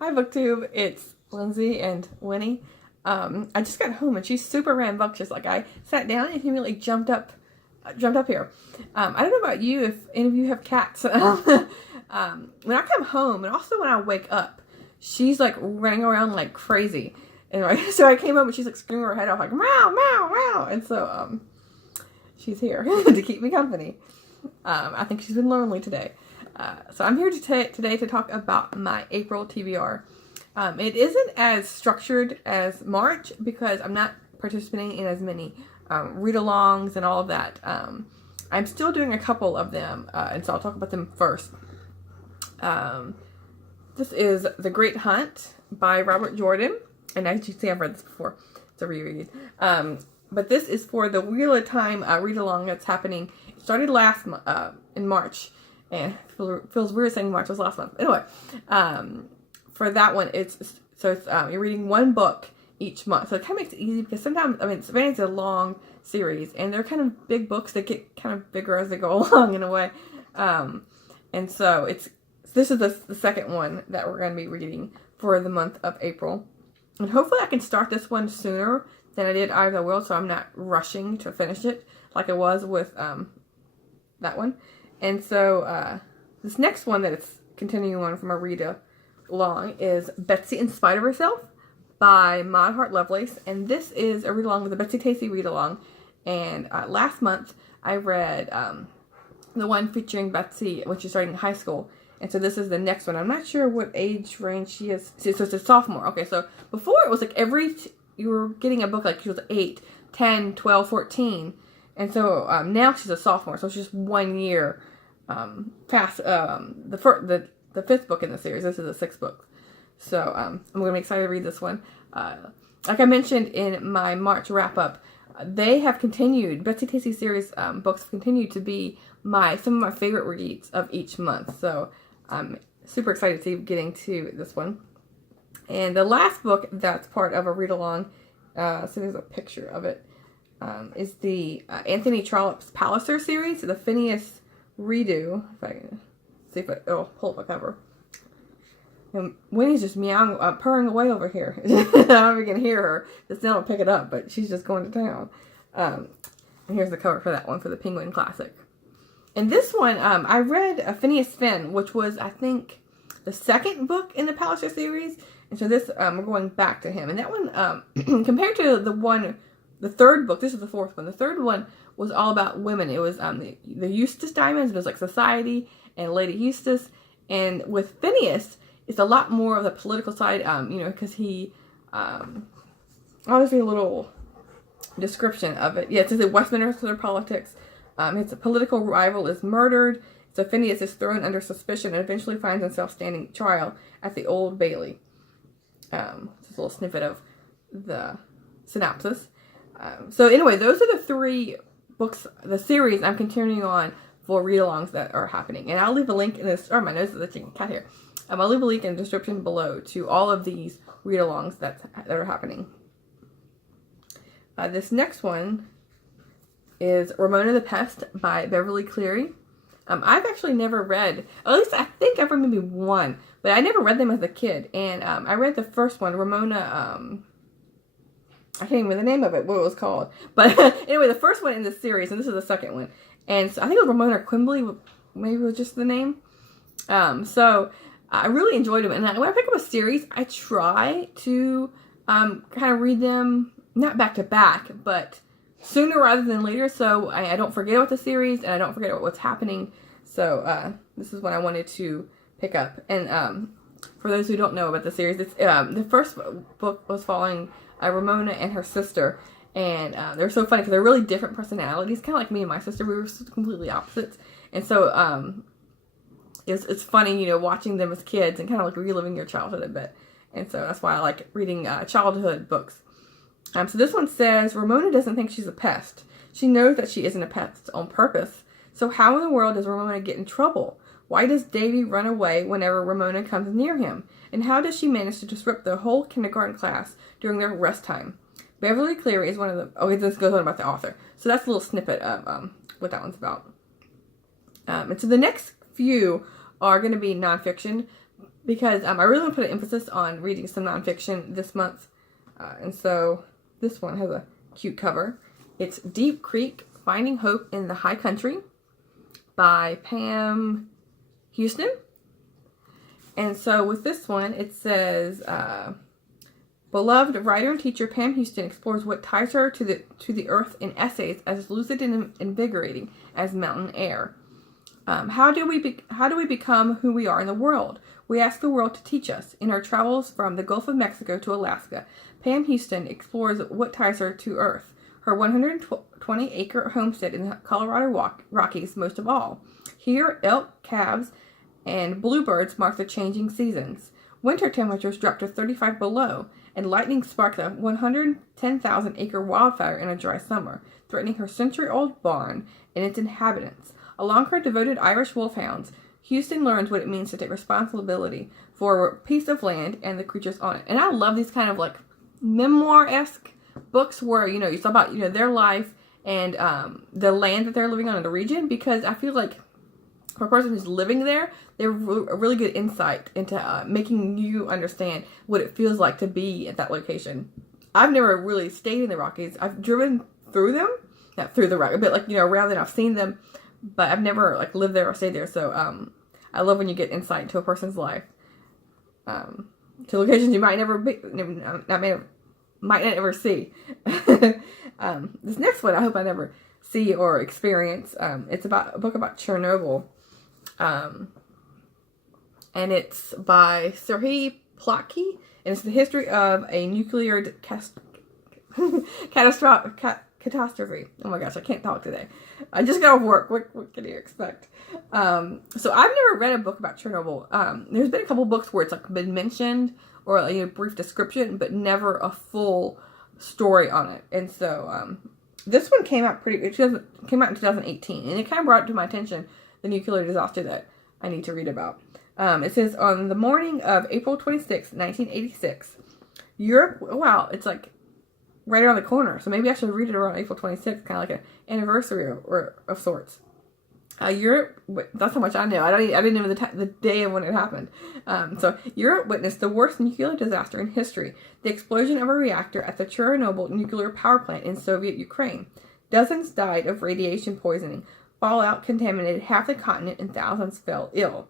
Hi BookTube, it's Lindsay and Winnie. I just got home and she's super rambunctious. Like I sat down and immediately jumped up here. I don't know about you if any of you have cats. When I come home and also when I wake up, she's like running around like crazy. And so I came home and she's like screaming her head off like meow meow meow. And so she's here to keep me company. I think she's been lonely today. So I'm here today to talk about my April TBR. It isn't as structured as March because I'm not participating in as many read-alongs and all of that. I'm still doing a couple of them, and so I'll talk about them first. This is The Great Hunt by Robert Jordan, and as you see, I've read this before. It's a reread. But this is for the Wheel of Time read-along that's happening. It started last in March. And it feels weird saying March was last month. Anyway, for that one, it's you're reading one book each month. So it kind of makes it easy because sometimes, it's a long series. And they're kind of big books that get kind of bigger as they go along in a way. And so this is the second one that we're going to be reading for the month of April. And hopefully I can start this one sooner than I did Eye of the World. So I'm not rushing to finish it like I was with that one. And so, this next one that it's continuing on from a read-along is Betsy in Spite of Herself by Maud Hart Lovelace. And this is a read-along with the Betsy Tacy Readalong. And last month, I read the one featuring Betsy when she's starting in high school. And so this is the next one. I'm not sure what age range she is. So it's a sophomore. Okay, so before it was like you were getting a book like she was 8, 10, 12, 14. And so now she's a sophomore, so she's just 1 year past the fifth book in the series. This is the sixth book. So I'm going to be excited to read this one. Like I mentioned in my March wrap-up, they have continued, Betsy Tacy series books have continued to be some of my favorite reads of each month. So I'm super excited to be getting to this one. And the last book that's part of a read-along, so there's a picture of it, is the Anthony Trollope's Palliser series, the Phineas redo. If I can see if it'll pull up a cover. And Winnie's just meowing, purring away over here. I don't know if you can hear her. Just don't pick it up, but she's just going to town. And here's the cover for that one, for the Penguin Classic. And this one, I read Phineas Finn, which was, I think, the second book in the Palliser series. And so this, we're going back to him. And that one, compared to the third book, this is the fourth one. The third one was all about women. It was the Eustace Diamonds. It was like Society and Lady Eustace. And with Phineas, it's a lot more of the political side, because he, I'll just read a little description of it. Yeah, it says that Westminster politics. His political rival is murdered. So Phineas is thrown under suspicion and eventually finds himself standing trial at the Old Bailey. Just a little snippet of the synopsis. So anyway, those are the three books, the series I'm continuing on for read-alongs that are happening. And I'll leave a link in this, or my nose is itching, cat here. I'll leave a link in the description below to all of these read-alongs that are happening. This next one is Ramona the Pest by Beverly Cleary. I've actually never read, at least I think I've read maybe one, but I never read them as a kid. And I read the first one, Ramona, I can't even remember the name of it, what it was called. But anyway, the first one in this series, and this is the second one. And so I think it was Ramona Quimbley, maybe was just the name. So I really enjoyed them. And when I pick up a series, I try to kind of read them, not back to back, but sooner rather than later. So I don't forget about the series and I don't forget about what's happening. So this is what I wanted to pick up. And for those who don't know about the series, it's, the first book was following Ramona and her sister, and they're so funny because they're really different personalities, kind of like me and my sister. We were completely opposites, and so it's funny, watching them as kids and kind of like reliving your childhood a bit. And so that's why I like reading childhood books. So this one says, Ramona doesn't think she's a pest. She knows that she isn't a pest on purpose. So how in the world does Ramona get in trouble? Why does Davy run away whenever Ramona comes near him? And how does she manage to disrupt the whole kindergarten class during their rest time? Beverly Cleary is one of the... Oh, this goes on about the author. So that's a little snippet of what that one's about. And so the next few are going to be nonfiction. because I really want to put an emphasis on reading some nonfiction this month. And so this one has a cute cover. It's Deep Creek, Finding Hope in the High Country by Pam Houston. And so with this one, it says, beloved writer and teacher Pam Houston explores what ties her to the earth in essays as lucid and invigorating as mountain air. How do we become who we are in the world? We ask the world to teach us. In her travels from the Gulf of Mexico to Alaska, Pam Houston explores what ties her to earth. Her 120-acre homestead in the Colorado Rockies most of all. Here, elk, calves, and bluebirds mark the changing seasons. Winter temperatures drop to 35 below, and lightning sparked a 110,000-acre wildfire in a dry summer, threatening her century-old barn and its inhabitants. Along her devoted Irish wolfhounds, Houston learns what it means to take responsibility for a piece of land and the creatures on it. And I love these kind of like memoir-esque books where, you talk about, their life and the land that they're living on in the region, because I feel like for a person who's living there, they have a really good insight into making you understand what it feels like to be at that location. I've never really stayed in the Rockies. I've driven through them, not through the Rockies, but like, around them. I've seen them, but I've never like lived there or stayed there. So I love when you get insight into a person's life, to locations you might never be, might not ever see. This next one I hope I never see or experience. It's about a book about Chernobyl. And it's by Serhiy Plotky, and it's the history of a nuclear catastrophe. Oh my gosh, I can't talk today. I just got off work. What can you expect? So I've never read a book about Chernobyl. There's been a couple books where it's like been mentioned or a brief description, but never a full story on it. And so this one came out it came out in 2018, and it kind of brought to my attention the nuclear disaster that I need to read about. It says, on the morning of April 26, 1986, Europe, wow, it's like right around the corner. So maybe I should read it around April 26th, kind of like an anniversary of sorts. Europe, that's how much I know. I didn't know the day of when it happened. So Europe witnessed the worst nuclear disaster in history, the explosion of a reactor at the Chernobyl nuclear power plant in Soviet Ukraine. Dozens died of radiation poisoning. Fallout contaminated half the continent and thousands fell ill.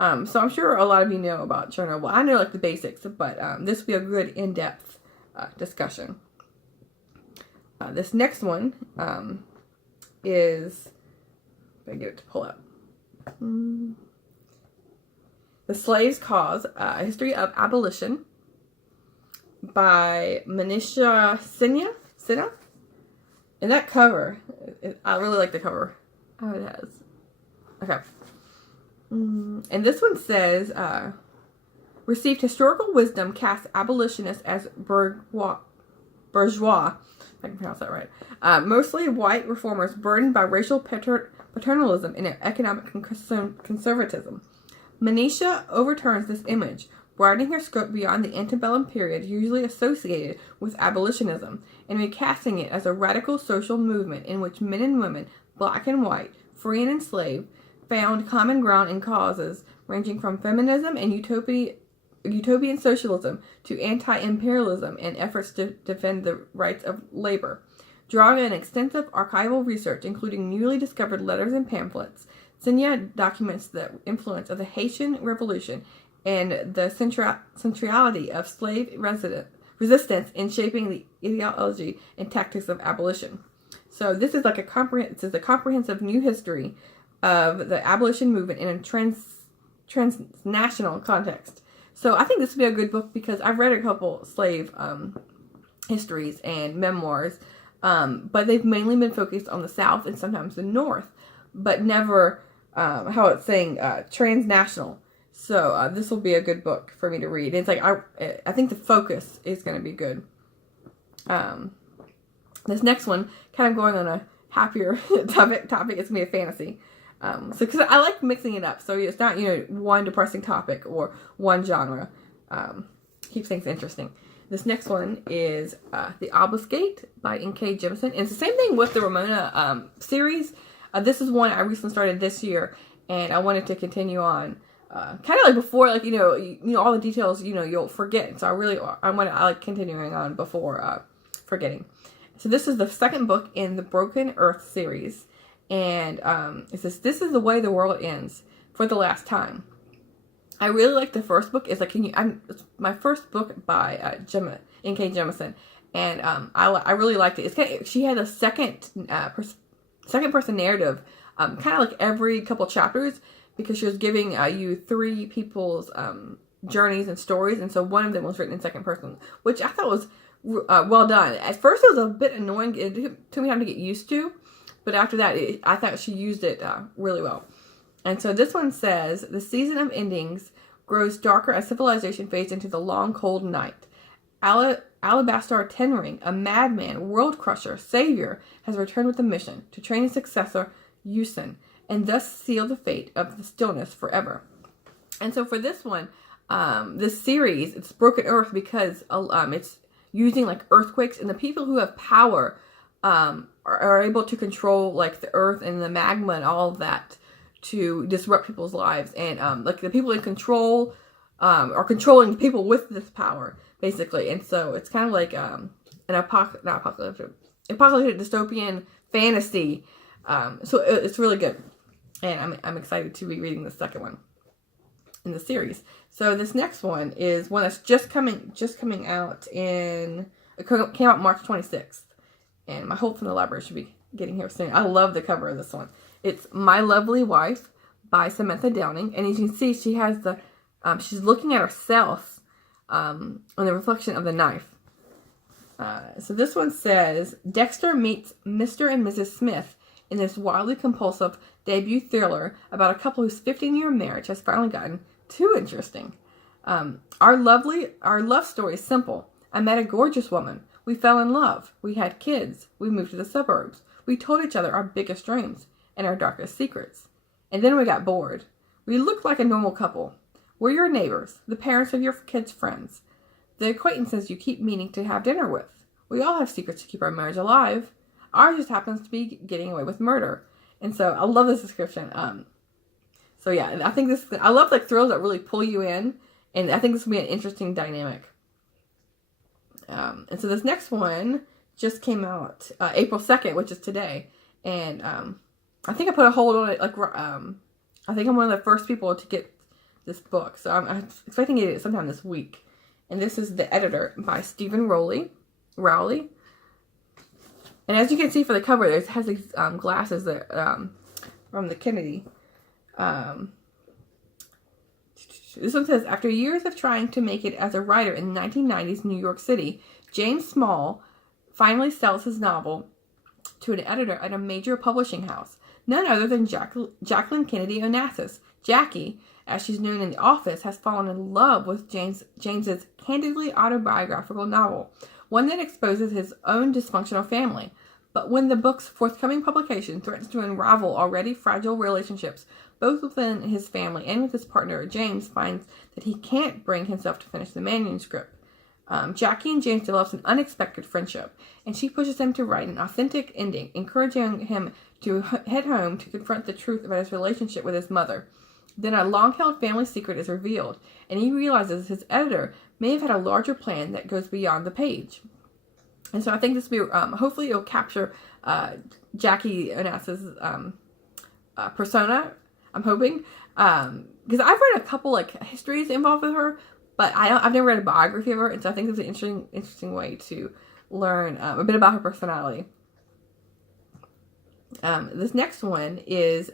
So I'm sure a lot of you know about Chernobyl. I know like the basics, but this will be a good in-depth discussion. This next one is, if I get it to pull up, The Slave's Cause, A History of Abolition by Manisha Sinha. And that cover, I really like the cover. Oh, it has. Okay. And this one says, received historical wisdom casts abolitionists as bourgeois, if I can pronounce that right. Mostly white reformers burdened by racial paternalism and economic conservatism. Manisha overturns this image, broadening her scope beyond the antebellum period usually associated with abolitionism, and recasting it as a radical social movement in which men and women, black and white, free and enslaved, found common ground in causes ranging from feminism and utopian socialism to anti-imperialism and efforts to defend the rights of labor. Drawing on extensive archival research, including newly discovered letters and pamphlets, Sinha documents the influence of the Haitian Revolution and the centrality of slave resistance in shaping the ideology and tactics of abolition. So this is like a comprehensive new history of the abolition movement in a transnational context. So I think this would be a good book because I've read a couple slave histories and memoirs, but they've mainly been focused on the South and sometimes the North, but never, how it's saying, transnational. So this will be a good book for me to read. It's like, I think the focus is going to be good. This next one, kind of going on a happier topic, it's going to be a fantasy. So because I like mixing it up, so it's not one depressing topic or one genre. Keeps things interesting. This next one is The Obelisk by N.K. Jemisin, and it's the same thing with the Ramona series. This is one I recently started this year, and I wanted to continue on. kind of like before, like, you know, all the details, you know, you'll forget. So I like continuing on before forgetting. So this is the second book in the Broken Earth series. And it says, this is the way the world ends for the last time. I really like the first book. It's like, it's my first book by N.K. Jemisin. And I really liked it. It's kind of, she had a second person narrative, kind of like every couple chapters, because she was giving you three people's journeys and stories, and so one of them was written in second person, which I thought was well done. At first, it was a bit annoying. It took me time to get used to, but after that, I thought she used it really well. And so this one says, the season of endings grows darker as civilization fades into the long, cold night. Alabaster Tenring, a madman, world crusher, savior, has returned with a mission to train his successor, Yusin, and thus seal the fate of the stillness forever. And so for this one, this series, it's Broken Earth because it's using like earthquakes, and the people who have power are able to control like the earth and the magma and all of that to disrupt people's lives. And like the people in control are controlling people with this power, basically. And so it's kind of like an apocalyptic dystopian fantasy. So it's really good. And I'm excited to be reading the second one in the series. So this next one is one that's just coming out it came out March 26th. And my hope from the library should be getting here soon. I love the cover of this one. It's My Lovely Wife by Samantha Downing. And as you can see, she has she's looking at herself on the reflection of the knife. So this one says, Dexter meets Mr. and Mrs. Smith in this wildly compulsive debut thriller about a couple whose 15-year marriage has finally gotten too interesting. Our love story is simple. I met a gorgeous woman. We fell in love. We had kids. We moved to the suburbs. We told each other our biggest dreams and our darkest secrets. And then we got bored. We looked like a normal couple. We're your neighbors, the parents of your kids' friends, the acquaintances you keep meaning to have dinner with. We all have secrets to keep our marriage alive. Ours just happens to be getting away with murder. And so I love this description. So yeah, I love like thrills that really pull you in, and I think this will be an interesting dynamic. And so this next one just came out April 2nd, which is today. And I think I put a hold on it. I think I'm one of the first people to get this book. So I'm expecting to get it sometime this week. And this is The Editor by Stephen Rowley. And as you can see for the cover, it has these glasses that from the Kennedy. This one says, after years of trying to make it as a writer in the 1990s New York City, James Small finally sells his novel to an editor at a major publishing house, none other than Jacqueline Kennedy Onassis. Jackie, as she's known in the office, has fallen in love with James's candidly autobiographical novel, one that exposes his own dysfunctional family. But when the book's forthcoming publication threatens to unravel already fragile relationships, both within his family and with his partner, James finds that he can't bring himself to finish the manuscript. Jackie and James develops an unexpected friendship, and she pushes him to write an authentic ending, encouraging him to head home to confront the truth about his relationship with his mother. Then a long-held family secret is revealed, and he realizes his editor may have had a larger plan that goes beyond the page. And so I think this will be, hopefully it'll capture Jackie Onassis' persona, I'm hoping. Because I've read a couple like histories involved with her, but I've never read a biography of her, and so I think it's an interesting way to learn a bit about her personality. This next one is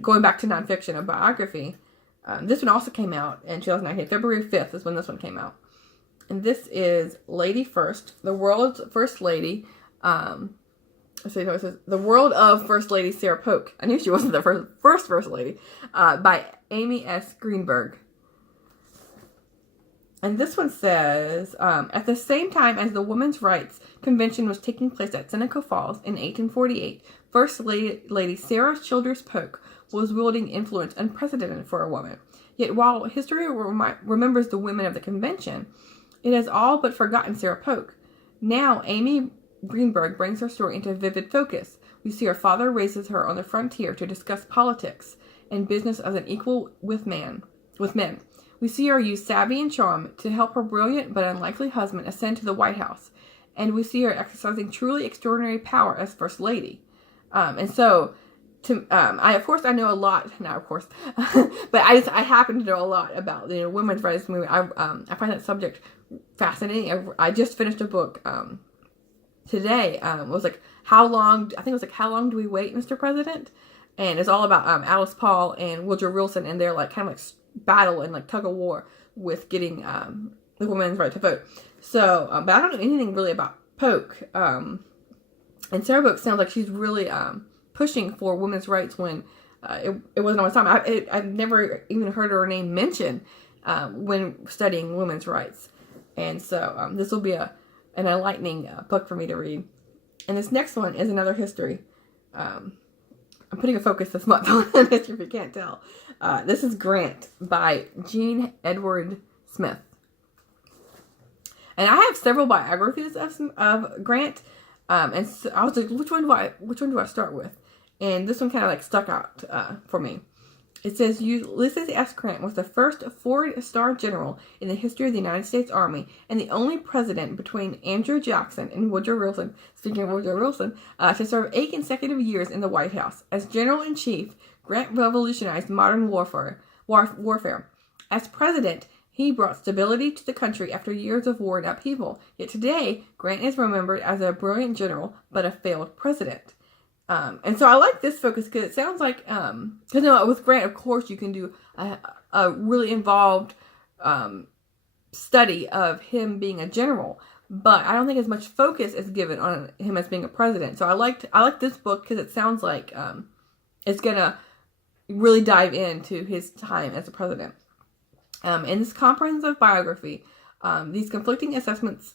going back to nonfiction, a biography. This one also came out in 2019. February 5th is when this one came out. And this is Lady First, the World's First Lady. It says The World of First Lady Sarah Polk. I knew she wasn't the first Lady. By Amy S. Greenberg. And this one says, at the same time as the Women's Rights Convention was taking place at Seneca Falls in 1848, First Lady Sarah Childers Polk was wielding influence unprecedented for a woman. Yet while history remembers the women of the convention, it has all but forgotten Sarah Polk. Now, Amy Greenberg brings her story into vivid focus. We see her father raises her on the frontier to discuss politics, and business as an equal with men. We see her use savvy and charm to help her brilliant but unlikely husband ascend to the White House, and we see her exercising truly extraordinary power as First Lady. And so, I know a lot, not of course, but I happen to know a lot about women's rights movement. I find that subject fascinating. I just finished a book today. It was like How Long Do We Wait, Mr. President? And it's all about Alice Paul and Woodrow Wilson, and they're like kind of like battle and like tug of war with getting the women's right to vote. So, but I don't know anything really about Polk. And Sarah Polk sounds like she's really pushing for women's rights when it wasn't always time. I've never even heard her name mentioned when studying women's rights. And so this will be an enlightening book for me to read. And this next one is another history. I'm putting a focus this month on history if you can't tell. This is Grant by Jean Edward Smith. And I have several biographies of Grant. And so I was like, which one do I start with? And this one kind of like stuck out for me. It says, Ulysses S. Grant was the first four-star general in the history of the United States Army and the only president between Andrew Jackson and Woodrow Wilson, speaking of Woodrow Wilson, to serve 8 consecutive years in the White House. As General-in-Chief, Grant revolutionized modern warfare. As president, he brought stability to the country after years of war and upheaval. Yet today, Grant is remembered as a brilliant general, but a failed president. And so I like this focus because it sounds like, because with Grant, of course, you can do a really involved study of him being a general, but I don't think as much focus is given on him as being a president. So I like this book because it sounds like it's gonna really dive into his time as a president. In this comprehensive biography, these conflicting assessments.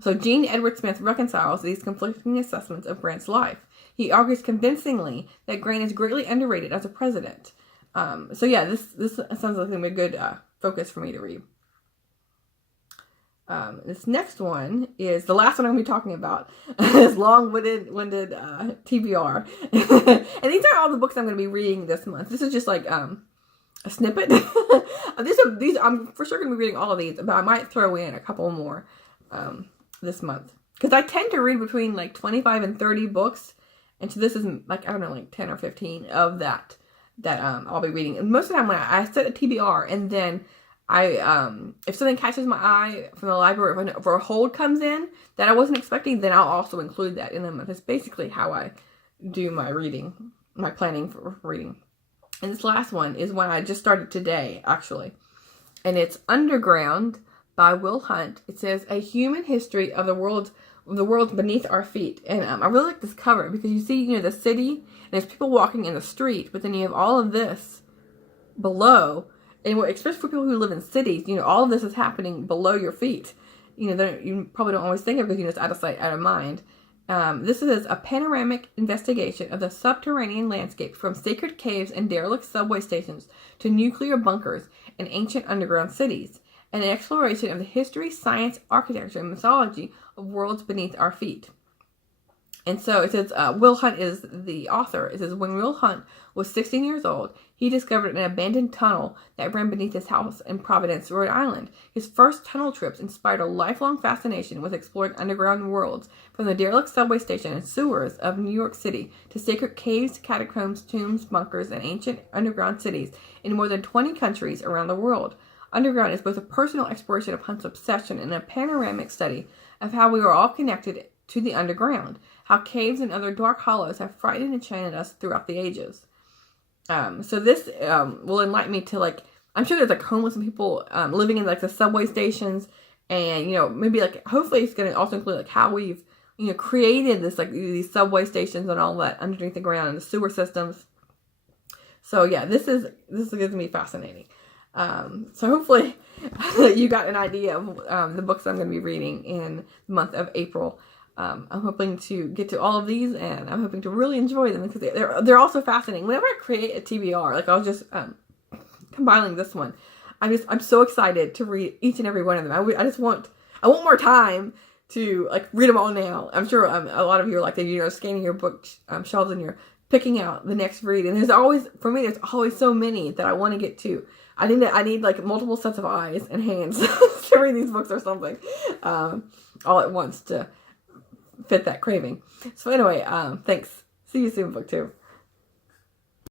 So Jean Edward Smith reconciles these conflicting assessments of Grant's life. He argues convincingly that Grant is greatly underrated as a president. So yeah, this sounds like a good focus for me to read. This next one is the last one I'm going to be talking about. This long-winded TBR. And these are all the books I'm going to be reading this month. This is just like a snippet. These I'm for sure going to be reading all of these, but I might throw in a couple more this month. Because I tend to read between like 25 and 30 books. And so this is like, I don't know, like 10 or 15 of that I'll be reading. And most of the time when I set a TBR and then if something catches my eye from the library, if a hold comes in that I wasn't expecting, then I'll also include that in the month. That's basically how I do my reading, my planning for reading. And this last one is one I just started today, actually. And it's Underground by Will Hunt. It says, A Human History of the World Beneath Our Feet. And I really like this cover because you see, the city, and there's people walking in the street, but then you have all of this below. And especially for people who live in cities, all of this is happening below your feet. You probably don't always think of it because, it's out of sight, out of mind. This is a panoramic investigation of the subterranean landscape from sacred caves and derelict subway stations to nuclear bunkers and ancient underground cities, and an exploration of the history, science, architecture, and mythology of worlds beneath our feet. And so it says, Will Hunt is the author. It says, when Will Hunt was 16 years old, he discovered an abandoned tunnel that ran beneath his house in Providence, Rhode Island. His first tunnel trips inspired a lifelong fascination with exploring underground worlds, from the derelict subway station and sewers of New York City to sacred caves, catacombs, tombs, bunkers, and ancient underground cities in more than 20 countries around the world. Underground is both a personal exploration of Hunt's obsession and a panoramic study of how we are all connected to the underground, how caves and other dark hollows have frightened and enchanted us throughout the ages. So this will enlighten me to, like, I'm sure there's like homeless people living in like the subway stations, and maybe like hopefully it's going to also include like how we've created this, like these subway stations and all that underneath the ground and the sewer systems. So yeah, this is going to be fascinating. So hopefully you got an idea of the books I'm going to be reading in the month of April. I'm hoping to get to all of these, and I'm hoping to really enjoy them because they're also fascinating. Whenever I create a TBR, like I was just compiling this one, I'm so excited to read each and every one of them. I want more time to like read them all now. I'm sure a lot of you are like that, scanning your book shelves in your picking out the next read. And there's always so many that I want to get to. I need like multiple sets of eyes and hands to read these books or something, all at once to fit that craving. So anyway, thanks. See you soon, BookTube.